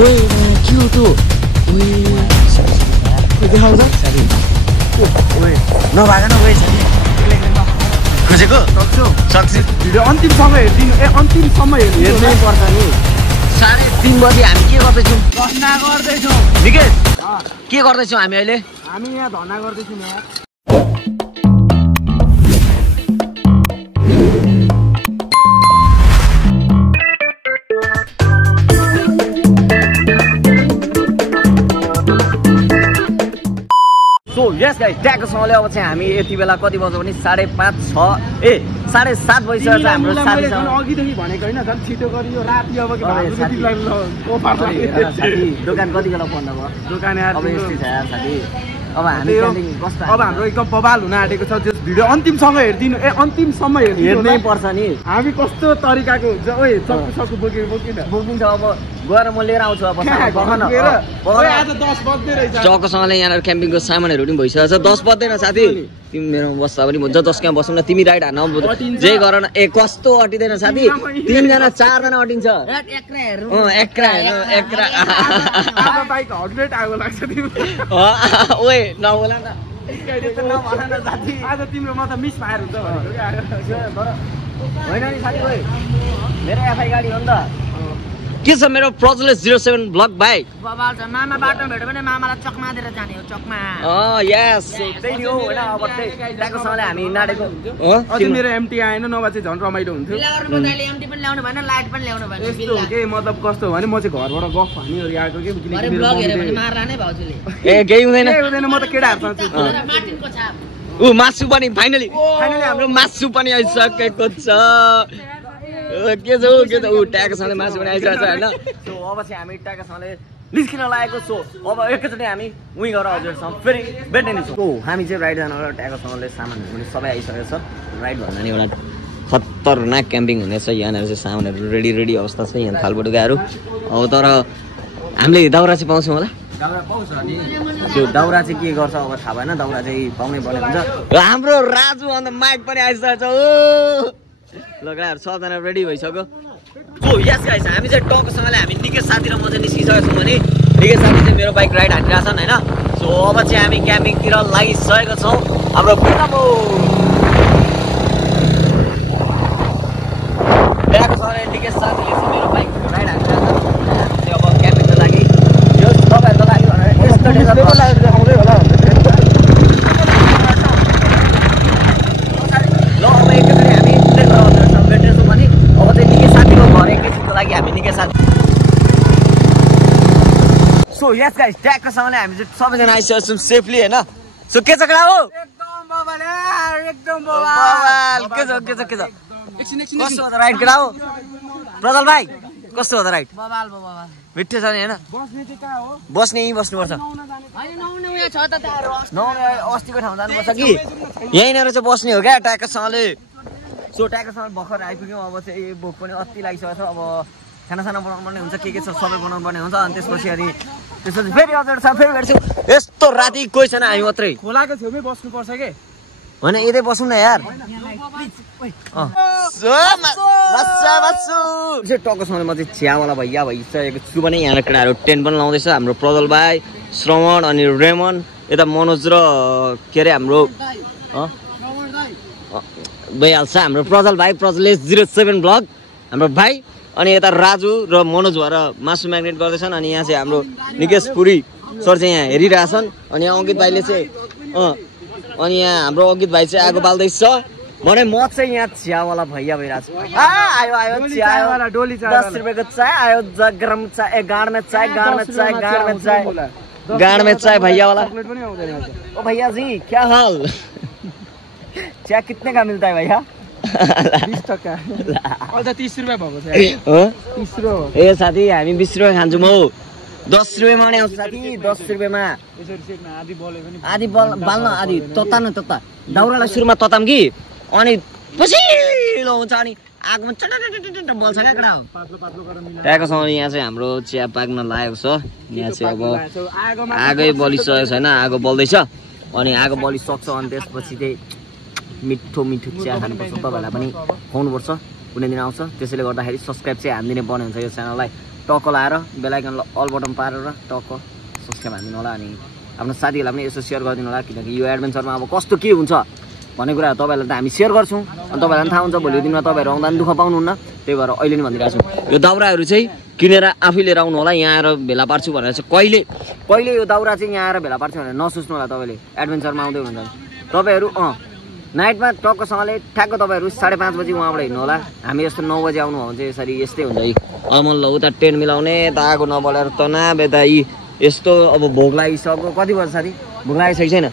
ओए के हो त्यो ओए देखाउँछ ओए नभाग न ओए खुसेको सक्छु भिडियो अन्तिमसम्म हेर्दिनु अन्तिमसम्म हेर्नै पर्छ नि 3:30 बजे हामी के गर्दैछौँ धन्ना गर्दैछौँ निकेश के गर्दैछौँ हामी अहिले हामी यहाँ धन्ना गर्दैछौँ यहाँ यस गाइस ट्यागको समयले अब चाहिँ हामी यति बेला कति बज्यो भने 5:30 6 ए 7:30 भइसक्यो छ हाम्रो साथीसँग अघिदेखि भनेको हैन झन् छिटो गरियो राति अब के साथी दोकान कति बेला बन्द भयो दोकान यार अब यस्तै छ यार साथी अब हामी कस्तो अब हाम्रो एकदम बवाल हुन आँटेको छ त्यो भिडियो अन्तिमसम्म हेर्दिनु अन्तिमसम्म हेर्नै पर्छ नि हामी कस्तो तरिकाको हुन्छ ओए सक्कु बोकिन्छ अब गएर म लिएर आउँछु अब आज 10 बज्दै रहेछ चौकोसँगले यहाँ क्याम्पिङको सामानहरू पनि भइसकेको छ 10 बज्दैन साथी तिमी मेरोमा बस्दा पनि हुन्छ 10 कहाँ बसौँ न तिमी राइड हान्न जे गर न ए कस्तो अटिँदैन साथी 3 जना 4 जना अटिन्छ एक्रा बाइक हर्ट आगो लाग्छ तिमी ओए नबोला न आज तिम्रो म त मिस फायर हुन्छ भनेको होइन नि साथी ओए मेरो एफआई गाडी हो नि त के छ मेरो प्रज्वल 07 ब्लग भाइ बबाल छ मामा बाटो भेट्यो भने मामालाई चकमा दिएर जाने हो चकमा यस त्यही हो हैन अब त्यही ट्यागको समयले हामी नाडेको अझै मेरो एमटी आएन नभए चाहिँ झन् रमाइलो हुन्थ्यो एमटी पनि ल्याउनु भएन लाइट पनि ल्याउनु भएन यस्तो हो के मतलब कस्तो भने म चाहिँ घरबाट गफ हानिहरु आएको के अरे ब्लग हेरे भने मार्ला नै भाउजूले ए केही हुँदैन म त केटाहरुसँग छु मार्टिनको छाप मासु पनि फाइनली हाम्रो मासु पनि आइसकेको छ के छ ट्यागसँगले मासु पनि आइसकेको छ होइन सो अब चाहिँ हामी ट्यागसँगले निस्किन लागेको छौँ अब एकैचोटि हामी उहीँ गएर हजुरसँग फेरि भेट्ने नै छौँ हामी चाहिँ राइड जान ट्यागसँगले सामानहरू पनि सबै आइसकेको छ राइड भन्दा नि एउटा खतरनाक क्याम्पिङ हुनेछ यहाँनिर चाहिँ सामानहरू रेडी अवस्था छ यहाँ थालबटुकाहरू अब तर हामीले दाउरा चाहिँ पाउँछौँ होला त्यो दाउरा चाहिँ के गर्छ अब थाहा भएन दाउरा चाहिँ पाउनै पर्ने हुन्छ हाम्रो राजु अन्त माइक पनि आइसकेको छ लगाएर 6 जना रेडी भइसक्यो सो यस गाइस हामी चाहिँ टकसँगले हामी निकै साथी र म चाहिँ निस्किसकेको छौँ भने निकै साथी चाहिँ मेरो बाइक राइड हानिरहेको छन् होइन सो अब चाहिँ हामी क्याम्पिङतिर लागिसकेको छौँ हाम्रो टकसँगले निकै साथीले चाहिँ मेरो बाइक राइड हानिरहेको छ हामी चाहिँ अब क्याम्पिङको लागि यो तपाईँहरूको लागि भनेर यस्तो देखाउँदै होला ल अब एकैचोटि हामी भेट्नेछौँ भने अब चाहिँ निकै साथीको घर एकैछिनको लागि हामी निकै साथी सो यस गाइस ट्यागको सँगले हामी चाहिँ सबैजना आइसकेको छौँ सेफली होइन सो के छ कडा हो एकदम बवाल के छ कस्तो हो त राइड कडा हो प्रजल भाइ कस्तो हो त राइड मिठो छ नि होइन बस्ने यहीँ बस्नुपर्छ अस्तिको ठाउँ जानुपर्छ कि यहीँनिर चाहिँ बस्ने हो क्या ट्यागसँगले सो ट्यागसँग भर्खर आइपुग्यौँ अब चाहिँ भोक पनि अति लागिसकेको छ अब खानासाना बनाउनु पर्ने हुन्छ के छ सबै बनाउनु पर्ने हुन्छ अनि त्यसपछि फेरि हजुरसँग फेरि भेट्छौँ यस्तो राति कोही छैन हामी मात्रै खोलाको छेउमै बस्नुपर्छ के होइन यतै बसौँ न यार टक्कसँग म चाहिँ चियावाला भइया भइसकेको छु भने यहाँ केटाहरू टेन्ट पनि लाउँदैछ हाम्रो प्रज्वल भाइ श्रवण अनि रेमन यता मनोज र के अरे हाम्रो भइहाल्छ हाम्रो प्रज्वल भाइ प्रज्वल 07 ब्लग हाम्रो भाइ अनि यता राजु र मनोज भएर मासु म्याग्नेट गर्दैछन् अनि यहाँ चाहिँ हाम्रो निकेश पुरी सर चाहिँ यहाँ हेरिरहेछन् अनि यहाँ अङ्कित भाइले चाहिँ अनि यहाँ हाम्रो अङ्कित भाइ चाहिँ आगो बाल्दैछ भने म चाहिँ यहाँ चियावाला भैया भइरहेको छु आयो चियावाला डोली 10 रुपियाँको चाय आयो गरम चाय गाँड में चाय भैया वाला ओ भैया जी क्या हाल चाय कितने का मिलता है भैया 20 टका अझ 30 रुपैयाँ भएको छ 30 रुपैयाँ ए साथी हामी 20 रुपैयाँ खान्छौँ हौ 10 रुपैयाँमा नि आउँछ साथी 10 रुपैयाँमा आधी बाल्न आधी तता न तता दाउरालाई सुरुमा तताम कि अनि पसिलो हुन्छ अनि आगोमा चटटटट बल्छ क्या कडा ट्यागसँग यहाँ चाहिँ हाम्रो चिया पाक्न लागेको छ यहाँ चाहिँ अब आगै बलिसकेको छैन आगो बल्दैछ अनि आगो बलिसक्छ अनि त्यसपछि चाहिँ मिठो चिया खानुपर्छ तपाईँहरूलाई पनि खुवाउनुपर्छ कुनै दिन आउँछ त्यसैले गर्दाखेरि सब्सक्राइब चाहिँ हानिदिने पर्ने हुन्छ यो च्यानललाई टक्क लाएर बेलायकन अल बटन पारेर टक्क सब्स्क्राइब हानिदिनु होला अनि आफ्नो साथीहरूलाई पनि यसो सेयर गरिदिनु होला किनकि यो एडभेन्चरमा अब कस्तो के हुन्छ भन्ने कुरा तपाईँहरूलाई त हामी सेयर गर्छौँ अनि तपाईँहरूलाई पनि थाहा हुन्छ भोलिको दिनमा तपाईँहरू आउँदा पनि दुःख पाउनुहुन्न त्यही भएर अहिले नै भनिरहेको छु यो दाउराहरू चाहिँ किनेर आफै लिएर आउनु होला यहाँ आएर भेला पार्छु भनेर चाहिँ कहिले यो दाउरा चाहिँ यहाँ आएर भेला पार्छु भनेर नसोच्नु होला तपाईँले एडभेन्चरमा आउँदै हुनुहुन्छ तपाईँहरू नाइटमा टक्कसँगले ठ्याक्क तपाईँहरू 5:30 बजी उहाँबाट हिँड्नु होला हामी यस्तो 9 बजी आउनु हो भने चाहिँ यसरी यस्तै हुन्छ यी अमल उता टेन्ट मिलाउने ताको नबलेर तनाव यता यी यस्तो अब भोक लागिसक्यो कति बज्छ साथी भोक लागिसकेको छैन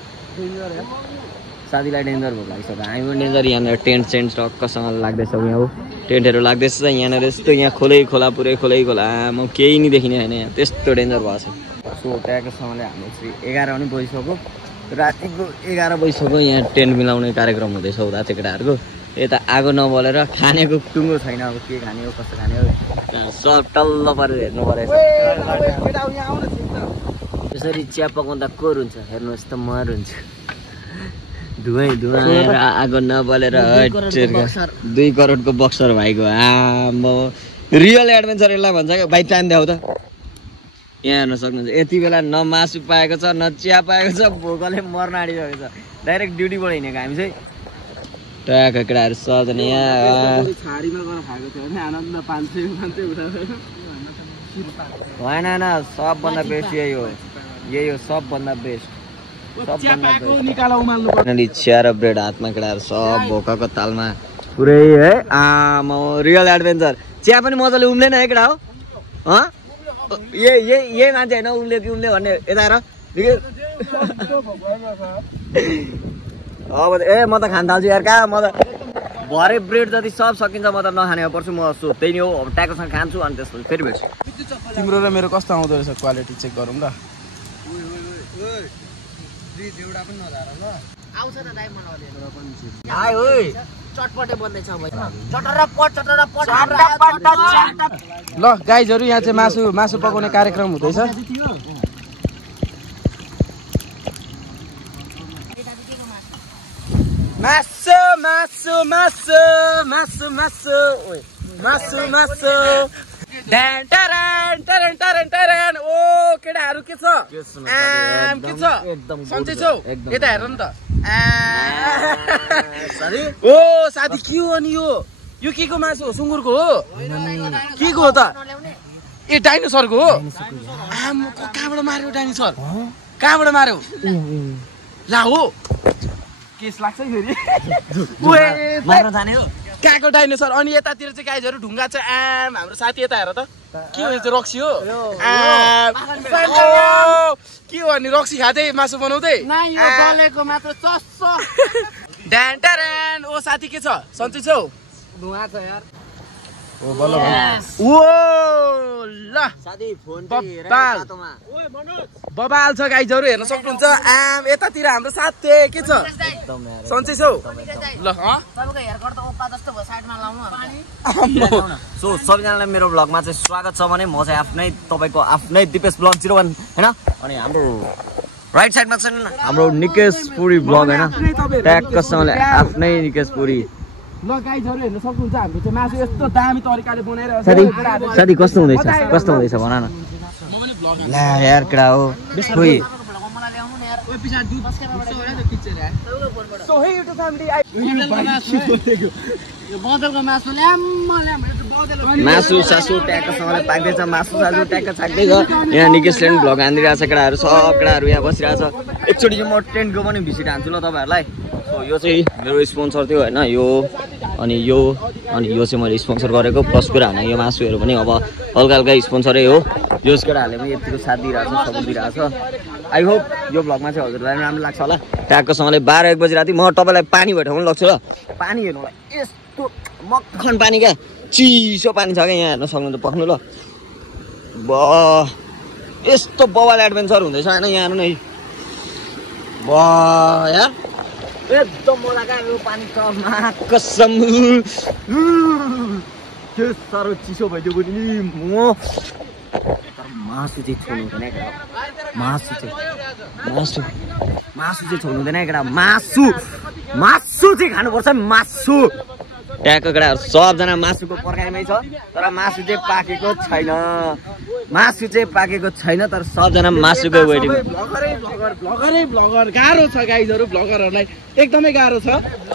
साथीलाई डेन्जर भोक लागिसक्यो हामी पनि डेन्जर यहाँनिर टेन्ट सेन्ट टक्कसँग लाग्दैछौँ यहाँ हो टेन्टहरू लाग्दैछ यहाँनिर यस्तो यहाँ खोला पुरै खोला म केही नै देखिने होइन यहाँ त्यस्तो डेन्जर भएको छ सो ट्याक्कसँगले हाम्रो चाहिँ 11 पनि बजिसक्यो रातिको 11 बजिसक्यो यहाँ टेन्ट मिलाउने कार्यक्रम हुँदैछ उता चाहिँ केटाहरूको यता आगो नबलेर खानेको टुङ्गो छैन अब के खाने हो कस्तो खाने हो सब टल्ल परेर हेर्नु परेछ यसरी चिया पकाउँदा कोर हुन्छ हेर्नुहोस् त मर हुन्छ धुवाँ आगो नबलेर 2 करोडको बक्सर भाइको आम्बो रियल एडभेन्चर यसलाई भन्छ क्या भाइ टाइम देऊ त यहाँ हेर्न सक्नुहुन्छ यति बेला न मासु पाएको छ न चिया पाएको छ भोकले मर्न आँटिसकेको छ डाइरेक्ट ड्युटीबाट हिँडेको हामी चाहिँ टक्क केटाहरू सजने यहाँ होइन सबभन्दा बेस्ट यही हो सबभन्दा बेस्ट चिया र ब्रेड हातमा केटाहरू सब भोकाको तालमा पुरै है आमा रियल एडभेन्चर चिया पनि मजाले उम्लेन है केटा हो यही मान्छे होइन उम्ले कि उम्ले भन्ने यता हेर अब म त खान थाल्छु यार कहाँ म त भरे ब्रेड जति सब सकिन्छ म त नखाने पर्छु म सो त्यही नै हो अब ट्याकोसँग खान्छु अनि त्यसपछि फेरि भेट्छु तिम्रो र मेरो कस्तो आउँदो रहेछ क्वालिटी चेक गरौँ ल ल गाइजहरू यहाँ चाहिँ मासु पकाउने कार्यक्रम हुँदैछ मासु मासु मासु मासु मासु मासु मासु ओ केटाहरू के छ के छ सन्चै छौ यता हेर नि त ओ साथी के हो अनि यो के को मासु हो सुँगुरको हो के को हो त ए डाइनोसरको हो कहाँबाट मार्यो डाइनोसर कहाँबाट मार्यो ला हो केस लाग्छ फेरि कहाँको डाइनोसर अनि यतातिर चाहिँ गाइजहरू ढुङ्गा छ हाम्रो साथी यता हेर त के हो यो रक्सी हो के हो अनि रक्सी खाँदै मासु बनाउँदै ओ साथी के छ सन्चै छौ बबाल छ गाइजहरू हेर्न सक्नुहुन्छ यतातिर हाम्रो साथी के छ सन्चै छौ ल सो सबैजनालाई मेरो भ्लगमा चाहिँ स्वागत छ भने म चाहिँ तपाईँको आफ्नै दिपेश ब्लग 01 होइन अनि हाम्रो राइट साइडमा चाहिँ हाम्रो निकेश पुरी ब्लग होइन ट्याक्कसँगले आफ्नै निकेश पुरी ल गाइजहरू हेर्न सक्नुहुन्छ हाम्रो चाहिँ मासु यस्तो दामी तरिकाले बनाइरहेको छ साथी कस्तो हुँदैछ भन न ला यार केटा हो खोइ मासु सासु ट्याक्कसँगले पाक्दैछ मासु सासु ट्याक्क छाक्दैछ यहाँ निकेशले पनि भ्लग हानिरहेको छ केटाहरू सब केटाहरू यहाँ बसिरहेको छ एकचोटि चाहिँ म टेन्टको पनि भिजिट हान्छु ल तपाईँहरूलाई सो यो चाहिँ मेरो स्पोन्सर थियो होइन यो चाहिँ मैले स्पोन्सर गरेको प्लस कुरा होइन यो मासुहरू पनि अब हल्का स्पोन्सरै हो यो केटाहरूले पनि यतिको साथ दिइरहेको छ सपोर्ट दिइरहेको छ आई होप यो भ्लगमा चाहिँ हजुरलाई राम्रो लाग्छ होला ट्याक्कसँगले 12-1 बजी राति म तपाईँलाई पानी भेटाउनु लाग्छु ल पानी हेर्नुलाई यस्तो मक्खन पानी क्या चिसो पानी छ क्या यहाँ हेर्न सक्नुहुन्छ पक्नु ल यस्तो बवाल एडभेन्चर हुँदैछ होइन यहाँ हेर्नु न यार एकदम मलाई क्या यो पानी छ कसम त्यो साह्रो चिसो भइदियो पनि म मासु चाहिँ छोड्नु हुँदैन केटा मासु चाहिँ छोड्नु हुँदैन केटा मासु चाहिँ खानुपर्छ मासु त्यहाँको केटाहरू सबजना मासुको पर्खाइमै छ तर मासु चाहिँ पाकेको छैन तर सबजना मासुको वेटिङ ब्लगर गाह्रो छ गाइजहरू ब्लगरहरूलाई एकदमै गाह्रो छ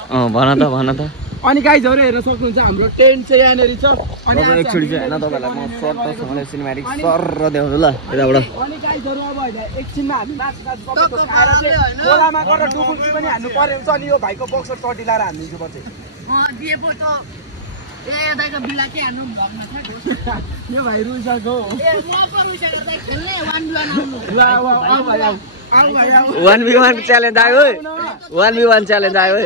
भन त अनि गाइजहरू हेर्न सक्नुहुन्छ हाम्रो टेन्ट चाहिँ यहाँनिर छ अनि एकचोटि चाहिँ होइन तपाईँहरूलाई म सर्टसँगले सिनेमेटिक सर देखाउँछु ल यताबाट अनि गाइजहरू अब होइन एकछिनमा हामी मासु खाएर चाहिँ खोलामा गएर डुबुल्की पनि हान्नु पर्यो हुन्छ अनि यो भाइको बक्सर चटी लाएर हानिदिन्छु पछि यो भाइ रुइसक्यो 1v1 च्यालेन्ज आयो 1v1 च्यालेन्ज आयो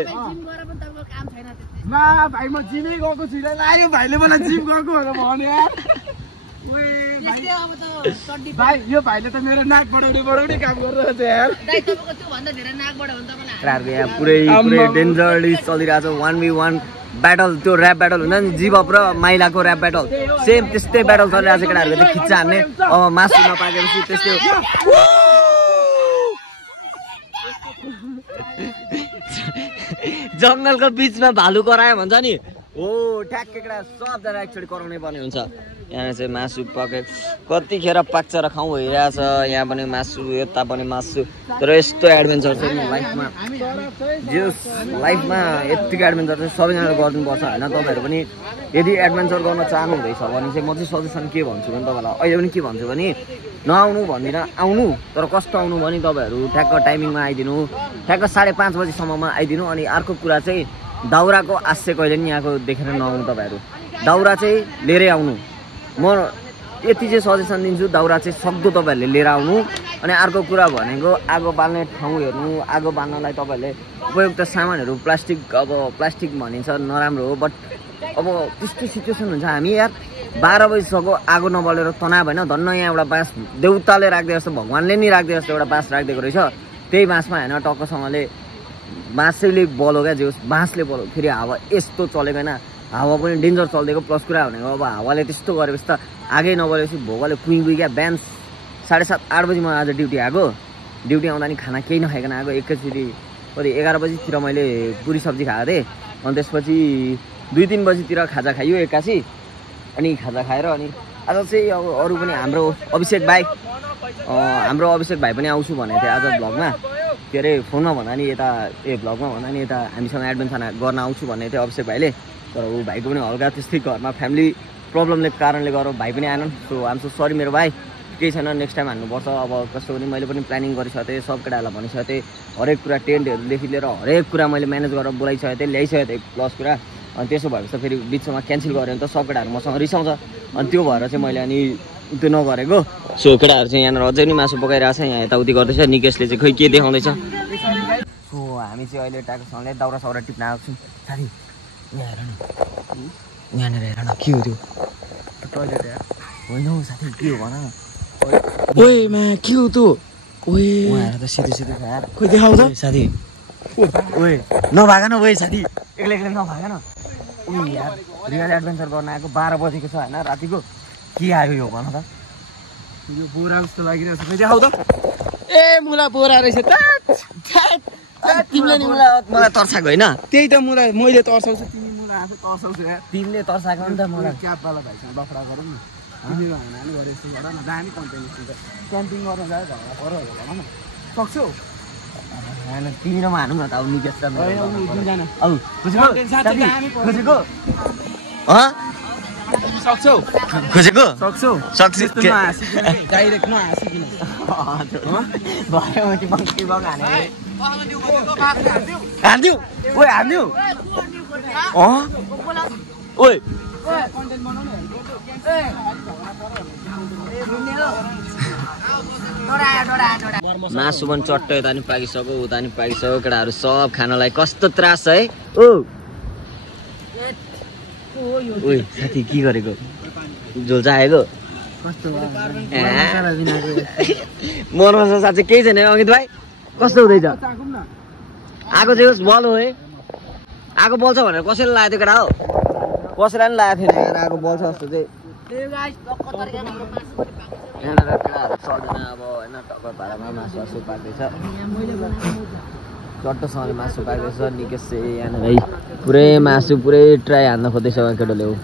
भाइ म जिमै गएको छुइनँ लाग्यो भाइले मलाई जिम गएको भनेर भन्यो भाइ यो भाइले त मेरो नाक बढाउने काम गरिरहेछ यार यहाँ पुरै डेन्जरली चलिरहेछ 1v1 ब्याटल त्यो ऱ्याप ब्याटल हुन्छ नि जीवप र माइलाको ऱ्याप ब्याटल सेम त्यस्तै ब्याटल चलिरहेको छ केटाहरूको चाहिँ खिच्चा हान्ने अब मासु नपाकेपछि त्यस्तै जङ्गलको बिचमा भालु करायो भन्छ नि हो ठ्याक्कै केटा सबजना एकचोटि कराउनै पर्ने हुन्छ यहाँ चाहिँ मासु पके कतिखेर पाक्छ र खाउँ भइरहेछ यहाँ पनि मासु यता पनि मासु तर यस्तो एडभेन्चर चाहिँ लाइफमा यत्तिको एडभेन्चर चाहिँ सबैजनाले गर्नुपर्छ होइन तपाईँहरू पनि यदि एडभेन्चर गर्न चाहनुहुँदैछ भने चाहिँ म चाहिँ सजेसन के भन्छु भने तपाईँलाई अहिले पनि के भन्छु भने नआउनु भन्दिनँ आउनु तर कस्तो आउनु भने तपाईँहरू ठ्याक्क टाइमिङमा आइदिनु ठ्याक्क 5:30 बजीसम्ममा आइदिनु अनि अर्को कुरा चाहिँ दाउराको आश चाहिँ कहिले पनि यहाँको देखेर नआउनु तपाईँहरू दाउरा चाहिँ लिएरै आउनु म यति चाहिँ सजेसन दिन्छु दाउरा चाहिँ सक्दो तपाईँहरूले लिएर आउनु अनि अर्को कुरा भनेको आगो बाल्ने ठाउँ हेर्नु आगो बाल्नलाई तपाईँहरूले उपयुक्त सामानहरू प्लास्टिक भनिन्छ नराम्रो हो बट अब त्यस्तो सिचुएसन हुन्छ हामी यार 12 बजीसम्म आगो नबलेर तनाव होइन धन्न यहाँ एउटा बाँस देउताले राखिदिएको जस्तो भगवान्ले नि राखिदिएको जस्तो एउटा बाँस राखिदिएको रहेछ त्यही बाँसमा होइन टक्कसँगले बाँसैले बलो क्या जे बाँसले बलो फेरि हावा यस्तो चलेको होइन हावा पनि डेन्जर चलिदिएको प्लस कुरा भनेको अब हावाले त्यस्तो गरेपछि त आगै नबलेपछि भोगाले कुइँ क्या बिहान 7:30-8 बजी म आज ड्युटी आएको ड्युटी आउँदा नि खाना केही नखाइकन आएको एकैचोटि कति 11 बजीतिर मैले पुरी सब्जी खाएको थिएँ अनि त्यसपछि 2-3 बजीतिर खाजा खाइयो एक्कासी अनि खाजा खाएर अनि आज चाहिँ अब अरू पनि हाम्रो अभिषेक भाइ पनि आउँछु भनेको थिएँ आज भ्लगमा के अरे फोनमा भन्दा नि यता भ्लगमा भन्दा नि यता हामीसँग एडभेन्चर गर्न आउँछु भनेको थियो अभिषेक भाइले तर ऊ भाइको पनि हल्का त्यस्तै घरमा फ्यामिली प्रब्लमले कारणले गर्दा भाइ पनि आएनन् सो आम सो सरी मेरो भाइ केही छैन नेक्स्ट टाइम हान्नुपर्छ अब कस्तो भने मैले पनि प्लानिङ गरिसकेको थिएँ सब केटाहरूलाई भनिसकेको थिएँ हरेक कुरा टेन्टहरूदेखि लिएर हरेक कुरा मैले म्यानेज गरेर बोलाइसकेको थिएँ ल्याइसकेको थिएँ प्लस कुरा अनि त्यसो भएपछि फेरि बिचमा क्यान्सल गऱ्यो भने त सब केटाहरू मसँग रिसाउँछ अनि त्यो भएर चाहिँ मैले अनि त्यो नगरेको सो केटाहरू चाहिँ यहाँनिर अझै नि मासु पकाइरहेको छ यहाँ यताउति गर्दैछ निकेशले चाहिँ खोइ के देखाउँदैछ सो हामी चाहिँ अहिले टाकोसँगले दाउरा साउरा टिप्न आएको छौँ साथी यहाँ हेर न यहाँनिर हेर न के हो त्यो टोइलेट होइन हौ साथी के हो भन न ओए मा के हो त्यो ओए उहाँहरू त सिधै यार खोइ देखाउ त साथी ओए नभागन ओए साथी एक्लै नभागन ओ यार रियल एडभेन्चर गर्न आएको 12 बजेको छ होइन रातिको के आयो यो भन त यो बोरा जस्तो लागिरहेछ खोइ देखाउ त ए मुला बोरा रहेछ त तिमीले नि मलाई तर्साएको होइन त्यही त मुला मैले तर्साउँछु तिमी मुला आफै तर्साउँछु यार तिमीले तर्साएको नि त मलाई क्याबवाला भाइसँग लफडा गरौँ न तिमी हानाहानी गरे जस्तो गर न दामी कन्टेन्ट हुन्छ क्याम्पिङ गर्न जायो झगडा पऱ्यो भन न सक्छौ तिमी र म हानौँ न त अब निकेश खोजेको डाइरेक्ट नहाँसिकिन हान्दिउ ओए हान्दिउ ओए मासु पनि चट्ट यता नि पाकिसक्यो उता नि पाकिसक्यो केटाहरू सब खानलाई कस्तो त्रास छ है ओ ओइ साथी के गरेको झोल चाहेको मनमा साँच्चै केही छैन अङ्कित भाइ कस्तो हुँदैछ आगो चाहिँ होस् बल हो है आगो बल्छ भनेर कसैले लगाएको थियो केटा हो कसैलाई पनि लगाएको थिएन यार आगो बल्छ जस्तो चाहिँ यहाँनिर केटाहरू चल्दैन अब होइन टक्कर भाडामा मासु वासु पाक्दैछ चट्टोसँगले मासु पाइरहेछ निकै यहाँनिर है पुरै मासु पुरै ट्राई हान्न खोज्दैछ केटोले हो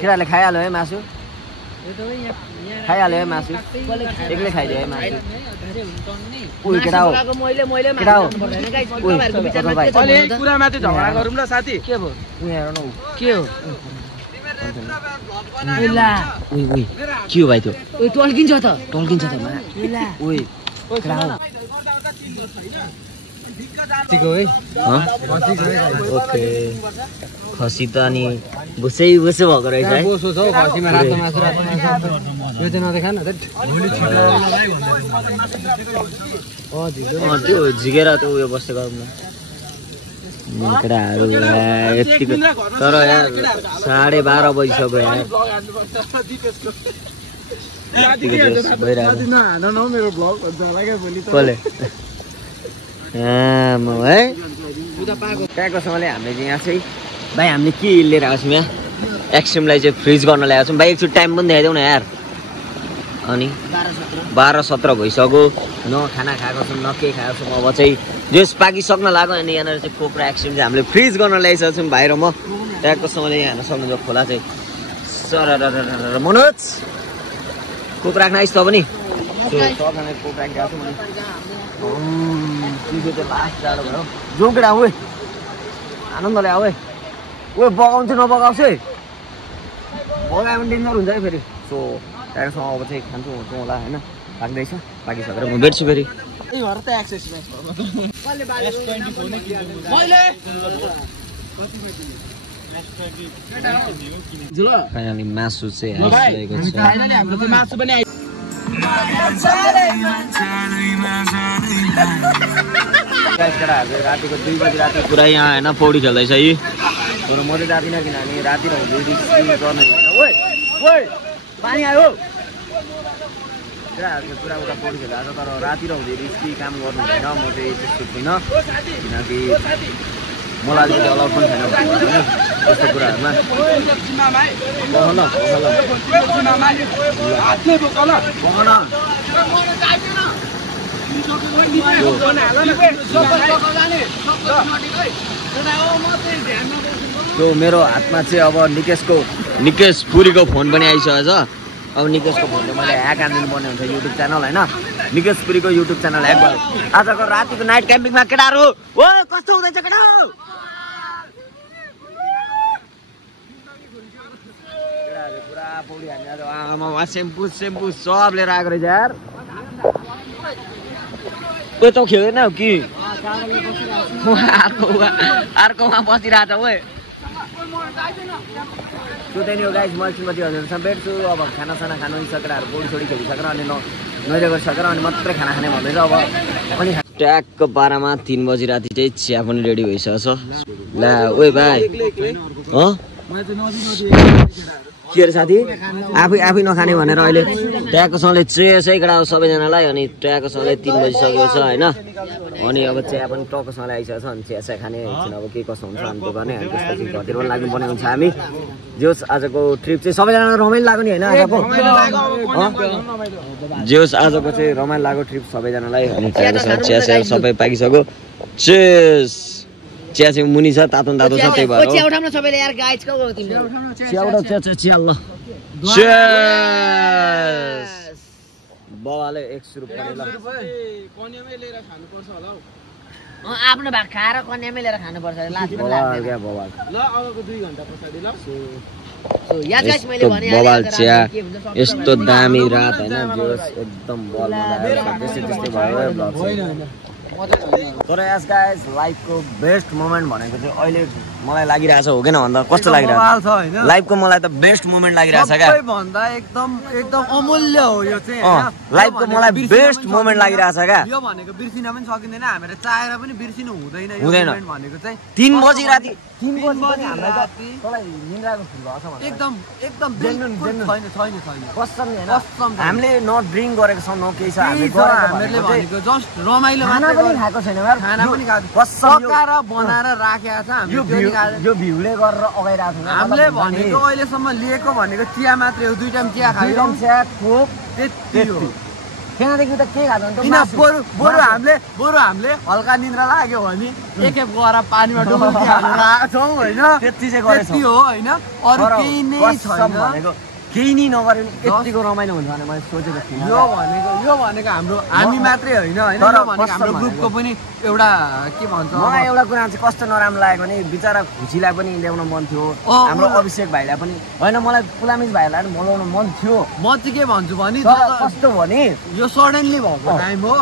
केटाले खाइहाल्यो है मासु खाइहाल्यो है मासु एक्लै खाइदियो है मासु उही केटा हो केटा हो अहिले कुरामा चाहिँ झगडा गरौँ ल साथी के भयो उही हेर न के हो उही के हो भाइ त्यो टल्किन्छ त टल्किन्छ त उही केटा हो ओके खसी त अनि बुसै बुसै भएको रहेछ है त्यो झिकेर त्यो उयो बसेको केटाहरू यतिको तर यार 12:30 बजिसक्यो यार कसले है ट्याकोसँगले हामीले चाहिँ यहाँ चाहिँ भाइ हामीले के लिएर आएको छौँ यहाँ एक्सट्रिमलाई चाहिँ फ्रिज गर्न ल्याएको छौँ भाइ एकचोटि टाइम पनि देखाइदेऊ न यार अनि 12:17 भइसक्यो न खाना खाएको छौँ न केही खाएको छौँ अब चाहिँ जस पाकिसक्न लाग्यो अनि यहाँनिर चाहिँ कोक र एक्सट्रिम चाहिँ हामीले फ्रिज गर्न ल्याइसकेको छौँ भाइ र म ट्याकोसँगले यहाँ हेर्न सक्नुहुन्छ खोला चाहिँ सर मनोज कोक राख्न आइस त पनि कोक राखिरहेको छु लास्ट जाडो भयो जाउँ केटा आऊ आनन्दले आऊ ओ बगाउँछु नबगाउँछु है बगायो भने डेन्जर हुन्छ है फेरि सो त्यहाँसम्म अब चाहिँ खान्छु हुन्छु होला होइन पाक्दैछ पाकिसकेर म भेट्छु फेरि फाइनली मासु चाहिँ आइसकेको छ रातिको 2 बजी राति पुरा यहाँ होइन पौडी खेल्दैछ है तर म चाहिँ जाँदिनँ किनभने राति र हुँदै गर्ने होइन पानी आयो केटाहरूको पुरा उता पौडी खेल्दा तर राति र हुँदै रिस्की काम गर्नु हुँदैन म चाहिँ त्यस्तो छुइनँ किनकि मलाई अलिकति अलाउ पनि छैन त्यस्तो कुराहरूमा त्यो मेरो हातमा चाहिँ अब निकेश पुरीको फोन पनि आइसकेको छ अब निकेशको फोनले मैले ह्याक हानिदिनु पर्ने हुन्छ युट्युब च्यानल होइन निकेश पुरीको युट्युब च्यानल ह्याक भयो आजको रातिको नाइट क्याम्पिङमा केटाहरू ओ कस्तो हुँदैछ केटा पुरा पौडी हान्ने आमामा सेम्पू सब लिएर आएको रहेछ यार ओ त खेल्दैन हो कि अर्कोमा बसिरहेछ ओ त्यो त्यही हो गाइस म एकछिनपछि हजुरहरूसँग भेट्छु अब खानासाना खानु केटाहरू पौडी सोडी खेलिसकेर अनि नुहाइ गरिसकेर अनि मात्रै खाना खाने भन्दैछ अब अनि ट्याक्क 12मा 3 बजी राति चाहिँ चिया पनि रेडी भइसकेको छ ला ओइ भाइ के अरे साथी आफै नखाने भनेर अहिले ट्याकोसँगले चाहिँ केटा सबैजनालाई अनि ट्याकोसँगले 3 बजिसकेको छ होइन अनि अब चिया पनि टक्कोसँगले आइसकेको छ अनि चिया खाने एकछिन अब के कसो हुन्छ अनि त्यो गर्ने अनि त्यसपछि घरतिर पनि लाग्नुपर्ने हुन्छ हामी जोस् आजको ट्रिप चाहिँ सबैजना रमाइलो लाग्यो नि होइन आजको जोस् आजको चाहिँ रमाइलो लाग्यो ट्रिप सबैजनालाई अनि चिया सबै पाकिसक्यो चेस चिया चाहिँ मुनि छ तातो छ त्यही भएर चिया उठाउन सबैले यार गाइस को तिमीले चिया उठाउ चिया ल चेस बाबाले 100 रुपैयाँ ल कन्यामै लिएर खानु पर्छ होला हौ आफ्नो भाग खाएर कन्यामै लिएर खानु पर्छ लास्ट पनि लाग्दैन क्या बाबा ल अबको 2 घण्टा पछाडी ल सो या गाइस मैले भने बबाल चिया यस्तो दामी रात हैन जोस एकदम बल मजा त्यस्तै भयो ब्लग तर यस गाइस लाइफको बेस्ट मोमेन्ट भनेको चाहिँ अहिले मलाई लागिरहेछ हो किन भन्दा कस्तो लागिरहेछ लाइफको मलाई त बेस्ट मोमेन्ट लागिरहेछ क्या भन्दा एकदम अमूल्य हो यो चाहिँ लाइफको मलाई बेस्ट मोमेन्ट लागिरहेछ क्या यो भनेको बिर्सिन पनि सकिँदैन हामीले चाहेर पनि बिर्सिनु हुँदैन यो मोमेन्ट भनेको चाहिँ 3 बजी राति 3 बजी हामीलाई तलाई निन्द्राको फिल भएको छ एकदम छैन कसम हैन हामीले न ड्रिङ्क गरेको छौं न केही छ हामीले भनेको जस्ट रमाइलो खाना पनि खाएको छैन यार खाना पनि खाएको कसम पकाएर बनाएर राखेको छ हामीले यो भ्यूले गरेर अगाइराको छ हामीले भनेको अहिलेसम्म लिएको भनेको चिया मात्रै हो 2 टाइम चिया खायो चिया कोक त्यति हो त्यहाँदेखि त के खान्छ भने किन बरु हामीले हल्का निन्द्रा लाग्यो भने एकखेप गएर पानीमा डुब्की हालेर आएको छौँ होइन त्यति चाहिँ गरेछ त्यति हो होइन अरू केही नै छैन भनेको केही नै नगरे यतिको रमाइलो हुन्छ भने मैले सोचेको थिइनँ यो भनेको हाम्रो हामी मात्रै होइन होइन यो भनेको हाम्रो ग्रुपको पनि एउटा के भन्छ मलाई एउटा कुरा चाहिँ कस्तो नराम्रो लाग्यो भने बिचरा खुसीलाई पनि ल्याउन मन थियो हाम्रो अभिषेक भाइलाई पनि होइन मलाई पुलामिज भाइलाई पनि बोलाउन मन थियो म चाहिँ के भन्छु भने कस्तो भने यो सडनली भएको टाइम हो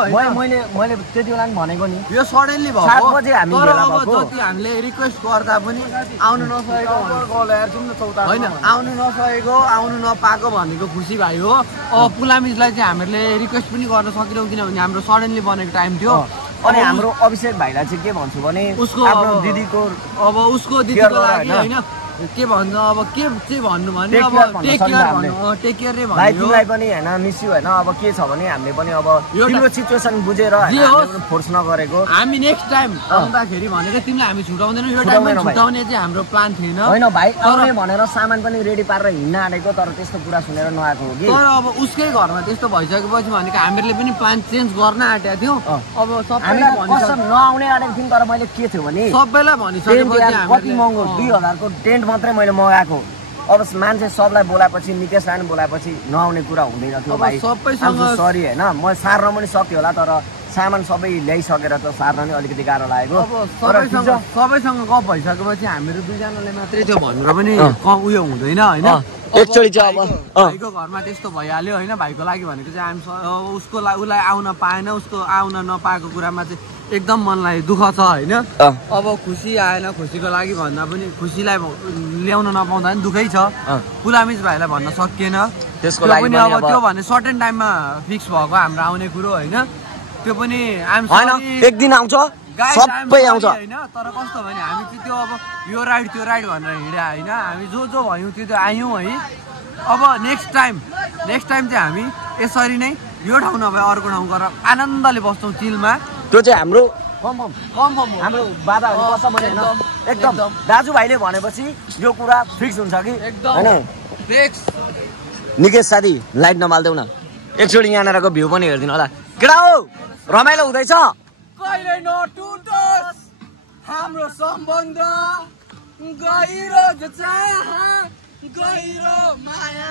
मैले त्यति बेला पनि भनेको नि यो सडनली भएको 7 बजे हामी भेला भएको जति हामीले रिक्वेस्ट गर्दा पनि आउनु नसकेको होइन आउनु नसकेको आउनु नपाएको भनेको खुसी भाइ हो अब पुलामिजलाई चाहिँ हामीले रिक्वेस्ट पनि गर्न सकेनौँ किनभने हाम्रो सडनली बनेको टाइम थियो अनि हाम्रो अभिषेक भाइलाई चाहिँ के भन्छु भने उसको आफ्नो दिदीको अब उसको दिदीको लागि होइन के भन्छ अब के चाहिँ भन्नु भने अब टेक केयर नै भाइ भन्नु तिमीलाई पनि होइन मिस यु होइन अब के छ भने हामीले पनि अब तिम्रो सिचुएसन बुझेर फोर्स नगरेको हामी नेक्स्ट टाइम आउँदाखेरि भनेको तिमीलाई हामी छुटाउँदैनौँ यो टाइममा छुटाउने चाहिँ हाम्रो प्लान थिएन होइन भाइ आउने भनेर सामान पनि रेडी पारेर हिँड्न आँटेको तर त्यस्तो कुरा सुनेर नआएको हो कि तर अब उसकै घरमा त्यस्तो भइसकेपछि भनेको हामीले पनि प्लान चेन्ज गर्न आँटेका थियौँ अब सबैलाई नआउने आँटेको थियौँ तर मैले के थियो भने सबैलाई भनिसकेपछि कति महँगो 2000 को टेन्ट मात्रै मैले मगाएको अब मान्छे सबलाई बोलाएपछि निकेशलाई पनि बोलाएपछि नआउने कुरा हुँदैन थियो भाइ सरी होइन म सार्न पनि सक्यो होला तर सामान सबै ल्याइसकेर त सार्न नि अलिकति गाह्रो लागेको सबैसँग गफ भइसकेपछि हामीहरू दुईजनाले मात्रै त्यो भनेर पनि उयो हुँदैन होइन एकचोटि चाहिँ अब भाइको घरमा त्यस्तो भइहाल्यो होइन भाइको लागि भनेको चाहिँ उसको उसलाई आउन पाएन उसको आउन नपाएको कुरामा चाहिँ एकदम मनलाई दुःख छ होइन अब खुसी आएन खुसीको लागि भन्दा पनि खुसीलाई ल्याउन नपाउँदा पनि दुःखै छ पुलामिज भाइलाई भन्न सकिएन त्यसको लागि पनि अब त्यो भने सर्टेन टाइममा फिक्स भएको हाम्रो आउने कुरो होइन त्यो पनि एक दिन आउँछ सबै आउँछ होइन तर कस्तो भने हामी चाहिँ त्यो अब यो राइड त्यो राइड भनेर हिँड्या होइन हामी जो भयौँ त्यो आयौँ है अब नेक्स्ट टाइम चाहिँ हामी यसरी नै यो ठाउँ नभए अर्को ठाउँ गएर आनन्दले बस्छौँ चिलमा त्यो चाहिँ हाम्रो हाम्रो बाबाहरू बस्छ भने होइन एकदम दाजुभाइले भनेपछि यो कुरा फिक्स हुन्छ कि होइन निकेश साथी लाइट नमाल्दैउ न एकचोटि यहाँनिरको भ्यू पनि हेरिदिनु होला केटा हो रमाइलो हुँदैछ कहिले नटुटोस् हाम्रो सम्बन्ध गहिरो माया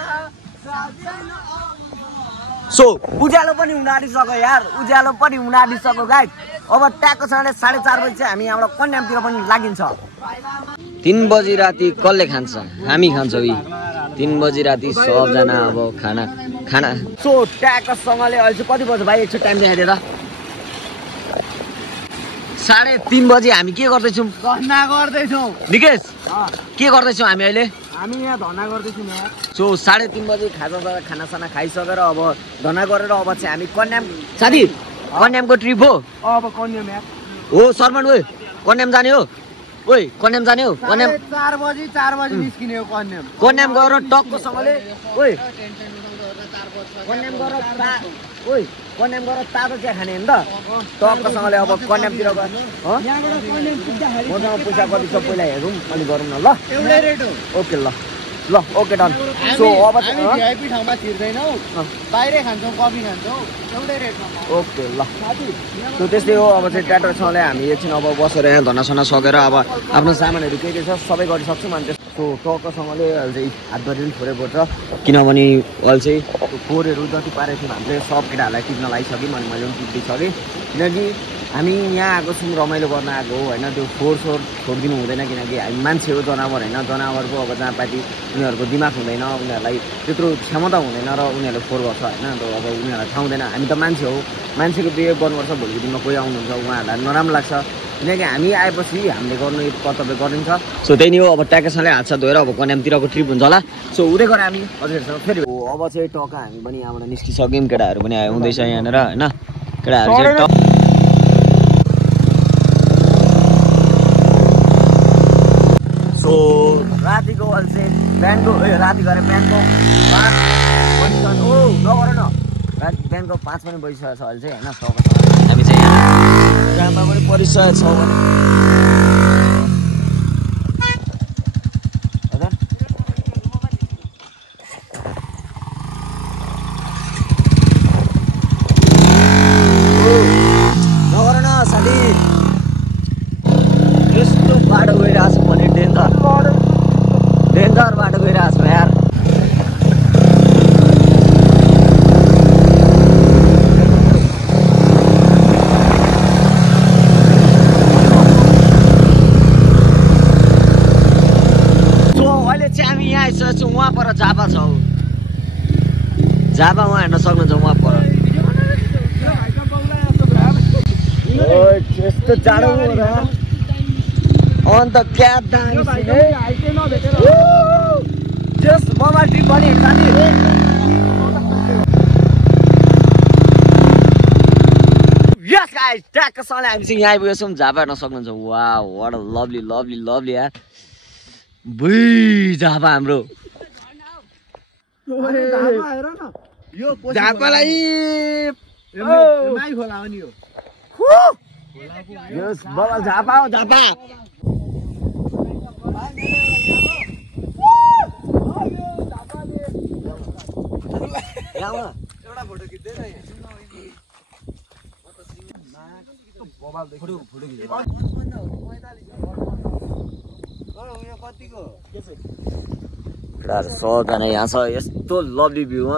सो उज्यालो पनि हुन आँटिसक्यो यार उज्यालो पनि हुन आँटिसक्यो गाइस अब ट्याकको 4:30 बजी चाहिँ हामी हाम्रो कन्यामतिर पनि लागिन्छ 3 बजी राति कसले खान्छ हामी खान्छौँ 3 बजी राति सबजना अब खाना सो ट्याकसँगले अहिले चाहिँ कति बज्यो भाइ एकचोटि टाइम देखाइदिए त 3:30 बजी हामी के गर्दैछौँ धन्ना गर्दैछौँ निकेश के गर्दैछौँ हामी अहिले हामी यहाँ धन्ना गर्दैछौँ यहाँ सो 3:30 बजी खानासाना खाइसकेर अब धन्ना गरेर अब चाहिँ हामी कन्याम साथी कन्यामको ट्रिप हो अब कन्याम हो शर्मन ओइ कन्याम जाने हो ओइ कन्याम जाने हो कन्याम 4 बजी निस्किने हो कन्याम गएर टक्कसँगले ओइ कन्याम गएर तातो चिया खाने हो नि त टक्कसँगले अब कन्यामतिर गएर मसँग पैसा कति छ पहिला हेरौँ अनि गरौँ न ल एउटै रेट हो ओके ल ओके डन सो अब भिआइपी ठाउँमा छिर्दैनौ बाहिरै खान्छौँ कफी खान्छौँ एउटै रेटमा ओके ल सो त्यस्तै हो अब चाहिँ ट्र्याक्टरसँगले हामी एकछिन अब बसेर यहाँ धन्नासना सकेर अब आफ्नो सामानहरू के छ सबै गरिसक्छौँ अनि त्यसको टक्कसँगले अहिले चाहिँ हातभरि पनि थोरै पर्छ किनभने अहिले चाहिँ फोहोरहरू जति पारेको थियौँ हामी चाहिँ सब केटाहरूलाई टिप्न लगाइसक्यौँ अनि मैले पनि टिप्दैसकेँ किनकि हामी यहाँ आएको छौँ रमाइलो गर्न आएको हो होइन त्यो फोहोर छोडिदिनु हुँदैन किनकि हामी मान्छे हो जनावर होइन जनावरको अब जहाँ पार्टी उनीहरूको दिमाग हुँदैन उनीहरूलाई त्यत्रो क्षमता हुँदैन र उनीहरूले फोहोर गर्छ होइन अब उनीहरूलाई थाहा हुँदैन हामी त मान्छे हो मान्छेको बिहेभ गर्नुपर्छ भोलिको दिनमा कोही आउनुहुन्छ उहाँहरूलाई नराम्रो लाग्छ किनकि हामी आएपछि हामीले गर्नु यो कर्तव्य गरिन्छ सो त्यही नै हो अब ट्याकेसँगले हात साथ धोएर अब कन्यामतिरको ट्रिप हुन्छ होला सो उतै गरेर हामी हजुरहरूसँग फेरि अब चाहिँ टक्का हामी पनि यहाँबाट निस्किसक्यौँ केटाहरू पनि आयो हुँदैछ यहाँनिर होइन केटाहरू चाहिँ सो रातिको अहिले चाहिँ बिहानको राति गएर बिहानको 5 नगर न राति बिहानको 5 पनि बजिसकेको छ अहिले चाहिँ होइन हामी चाहिँ यहाँ काममा पनि परिसकेको छौँ भने झापा उहाँ हेर्न सक्नुहुन्छ उहाँ पर यस्तो जाडो अन्त क्या जस बबा ट्रिप पनि साथी यस गाइस ट्याक्कसँगले हामीसँग यहाँ आइपुगेको छौँ झापा हेर्न सक्नुहुन्छ wow what a lovely lovely lovely यार बुई झापा हाम्रो झापालाई यस बबा झापा हो झापा एउटा फोटो खिच्दै सबजना यहाँ छ यस्तो लभली भ्यूमा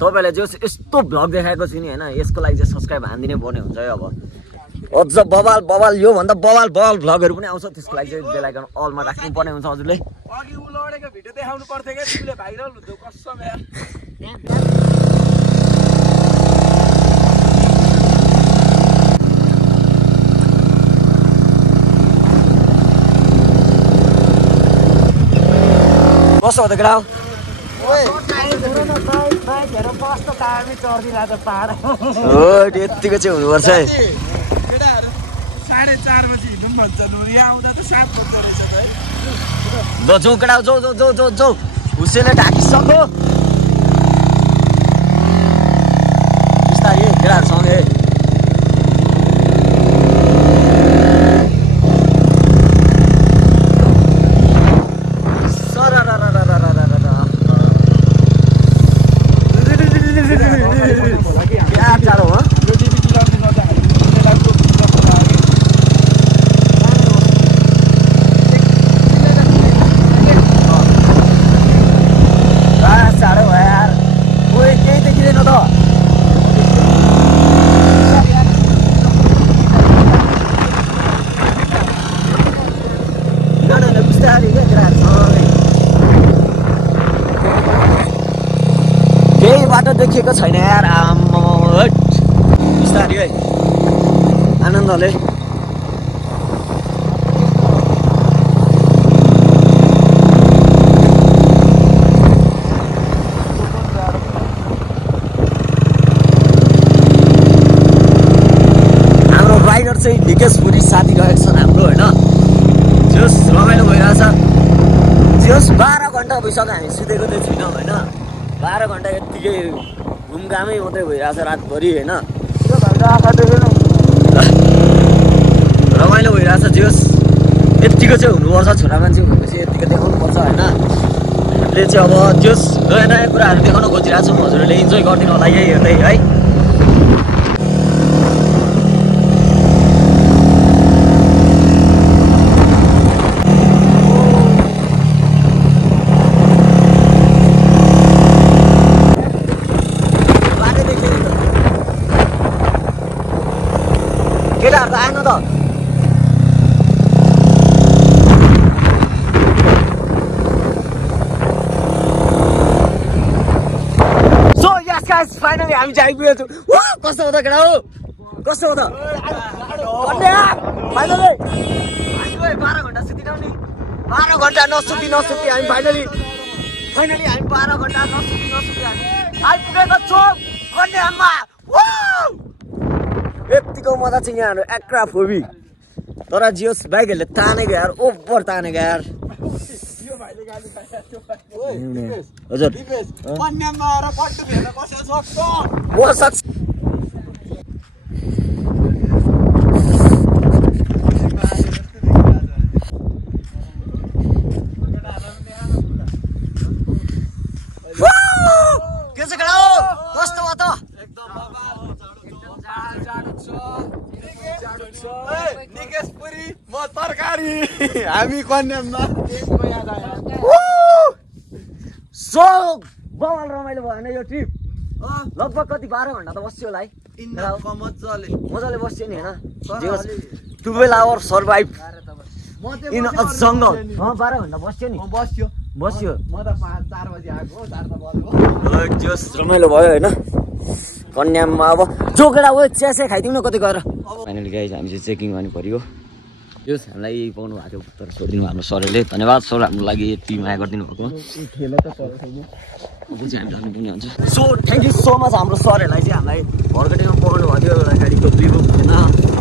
तपाईँलाई चाहिँ यस्तो भ्लग देखाएको छु नि होइन यसको लागि चाहिँ सब्सक्राइब हानिदिनै पर्ने हुन्छ है अब अझ बवाल बवाल योभन्दा बवाल बवाल भ्लगहरू पनि आउँछ त्यसको लागि चाहिँ बेल आइकन अलमा राख्नु पर्ने हुन्छ हजुरले अघि उलडेको भिडियो देखाउनु पर्थ्यो क्या तिमीले भाइरल हुन्छौ कसम यार कस्तो हो त केटा यत्तिको चाहिँ हुनुपर्छ है केटाहरू 4:30 बजी हिँड्नु पनि भन्छन् यहाँ आउँदा त 7 बज्दो रहेछ त है ल जाउँ केटा जाउँ जाउँ जाउँ जाउँ जाउँ हुसेले ढाकिसक्यो बिस्तारै केटाहरूसँगै केही बाटो देखिएको छैन यार बिस्तारै है आनन्दले हाम्रो राइडर चाहिँ निकेशपुरी साथी रहेको छन् हाम्रो होइन जस रमाइलो भइरहेछ जस 12 घन्टा भइसक्यो हामी सुतेको चाहिँ छैनौँ होइन 12 घन्टा यत्तिकै घुमघामै मात्रै भइरहेछ रातभरि होइन रमाइलो भइरहेछ जोस् यत्तिको चाहिँ हुनुपर्छ छोरा मान्छे भनेपछि यत्तिको देखाउनुपर्छ होइन हामीले चाहिँ अब जोस् नयाँ नयाँ कुराहरू देखाउन खोजिरहेको छौँ हजुरहरूले इन्जोय गरिदिनु होला यही हेर्दै है केटाहरू त आएन त सो यस गाइस फाइनली हामी चाहिँ आइपुगेको छौँ कस्तो हो त केटा हो कस्तो हो त फाइनली हामी 12 घन्टा सुतिनौँ नि 12 घन्टा नसुति हामी फाइनली हामी 12 घन्टा नसुति हामी आइपुगेको छौँ कन्यामा यत्तिको मजा चाहिँ यहाँहरू एक्राफोबी तर जियोस् बाइकहरूले तानेको यार ओभर तानेको यार हजुर के छ केटा हो कस्तो भयो त निकेशपुरी म तरकारी हामी कन्याममा सो बवाल रमाइलो भयो होइन यो ट्रिप लगभग कति 12 घन्टा त बस्यो होला है मजाले बस्यो नि होइन 12 आवर सर्भाइभ इन अ जङ्गल 12 घन्टा बस्यो नि बस्यो बस्यो म त 4 बजे आएको 4 त बजेको जोस रमाइलो भयो होइन कन्याममा अब चोकेडा हो चियासिया खाइदिउँ न कतै गएर फाइनली गाइज हामी चाहिँ चेकिङ गर्नु पऱ्यो यो हामीलाई पाउनु भएको तर छोडिदिनु हाम्रो सरले धन्यवाद सर हाम्रो लागि यति माया गरिदिनु भएको so thank you so much हाम्रो सरहरूलाई चाहिँ हामीलाई भर्खरैमा पाउनु भएको थियो एउटा गाडीको 2 बुक होइन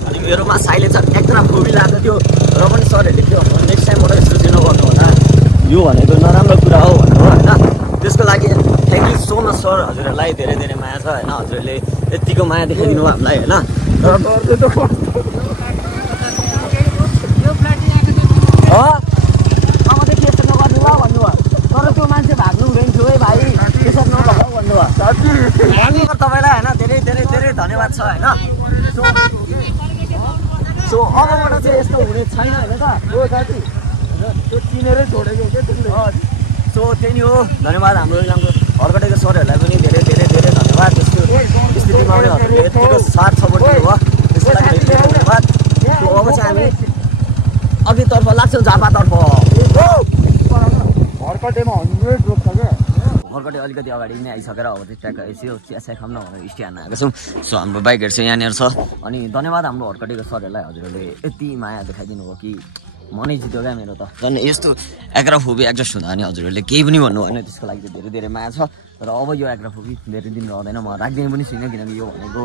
अनि मेरोमा साइलेन्सर एक्स्ट्रा खोबी लागेको थियो र पनि सरहरूले त्यो नेक्स्ट टाइमबाट यस्तो चाहिँ नगर्नु होला यो भनेको नराम्रो कुरा हो भन्नु होइन त्यसको लागि thank you so much sir हजुरहरूलाई धेरै धेरै माया छ होइन हजुरहरूले यतिको माया देखाइदिनु हामीलाई होइन अबदेखि यस्तो नगर्नु ल भन्नुभयो तर त्यो मान्छे भाग्नु हुँदैन थियो है भाइ त्यसरी नभएको भन्नुभयो तपाईँलाई होइन धेरै धेरै धेरै धन्यवाद छ होइन सो अबबाट चाहिँ यस्तो हुने छैन होइन त हो साथी त्यो चिनेरै छोडेको के सो त्यही नै हो धन्यवाद हाम्रो इलामको हर्कटेको सरहरूलाई पनि धेरै धेरै धेरै धन्यवाद त्यस्तो स्थितिमा उनीहरूले यतिको साथ सपोर्ट दिनुभयो त्यसको लागि धेरै धन्यवाद सो अब चाहिँ हामी अघितर्फ लाग्छौँ झापातर्फ हर्कटेमा 100 रोक्छ क्या हर्कटे अलिकति अगाडि नै आइसकेर अब चाहिँ ट्याक्क यसो चियासिया खाऊँ न भनेर स्ट्यान्ड आएको छौँ सो हाम्रो बाइकहरू चाहिँ यहाँनिर छ अनि धन्यवाद हाम्रो हर्कटेको सरहरूलाई हजुरहरूले यति माया देखाइदिनु भयो कि मनै जित्यो क्या मेरो त झन् यस्तो एग्राफोबी एडजस्ट हुँदा अनि हजुरहरूले केही पनि भन्नु भएन त्यसको लागि चाहिँ धेरै धेरै माया छ र अब यो एग्राफोबी धेरै दिन रहँदैन म राख्दिने पनि छुइनँ किनकि यो भनेको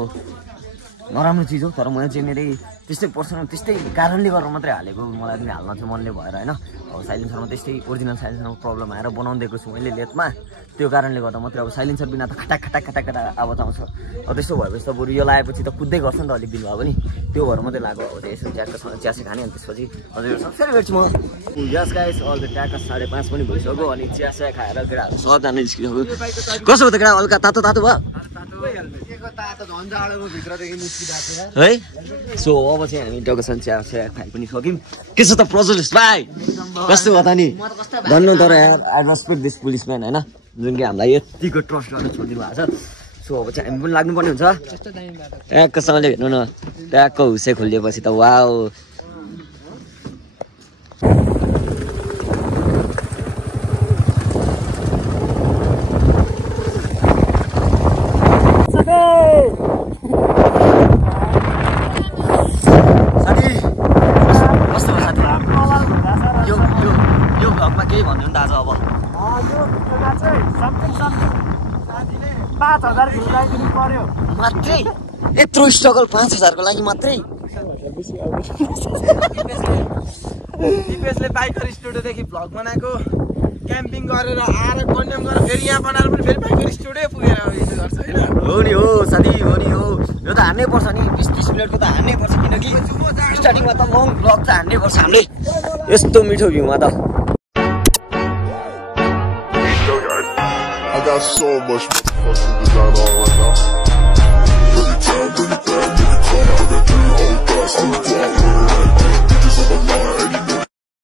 नराम्रो चिज हो तर मैले चाहिँ मेरै त्यस्तै पर्सनल त्यस्तै कारणले गरेर मात्रै हालेको मलाई पनि हाल्न चाहिँ मनले भएर होइन अब साइलेन्सरमा त्यस्तै ओरिजिनल साइलेन्सरमा प्रब्लम आएर बनाउँदैको छु मैले लेथमा त्यो कारणले गर्दा मात्रै अब साइलेन्सर बिना त खटाक खटाक खटाक खटाक आवाज आउँछ अब त्यस्तो भएपछि त बरु यो लगाएपछि त कुद्दै गर्छ नि त अलिक दिन भए पनि त्यो भएर मात्रै लाग्यो अब चाहिँ यसो ट्याक्कसँग चियासे खाने अनि त्यसपछि हजुर सबैले भेट्छु म यस गाइस अल द ट्याक्क 5:30 पनि भइसक्यो अनि चियासे खाएर केटाहरू सबजना निस्किसक्यो कसो भयो त केटा हल्का तातो तातो भयो है सो अब चाहिँ हामी डगसन चियासे खाइ पनि सक्यौँ के छ त प्रज्वलिस भाइ कस्तो भयो त नि भन्नु तर यार आई रेस्पेक्ट दिस पुलिसम्यान होइन जुन कि हामीलाई यतिको ट्रस्ट गरेर छोडिदिनु भएको छ सो अब चाहिँ हामी पनि लाग्नुपर्ने हुन्छ ट्याक्कसँगले हेर्नु न ट्याक्क हुसे खोलिएपछि त वाउ केही भन्नु नि त आज अब 5,000 दिनु पर्यो मात्रै यत्रो स्ट्रगल 5,000 को लागि मात्रै दिपेशले बाइकर स्टुडियोदेखि भ्लग बनाएको क्याम्पिङ गरेर आएर कन्याम गरेर फेरि यहाँ बनाएर पनि फेरि बाइकर स्टुडियो पुगेर गर्छ होइन हो नि हो साथी हो नि हो यो त हान्नै पर्छ नि 20-30 मिनटको त हान्नै पर्छ किनकि स्टार्टिङमा त लङ भ्लग त हान्नै पर्छ हामीले यस्तो मिठो भ्यूमा त I got so much fucking design on right now. Every time, nigga, come, I got 3 whole thoughts, I'm a bitches on the line.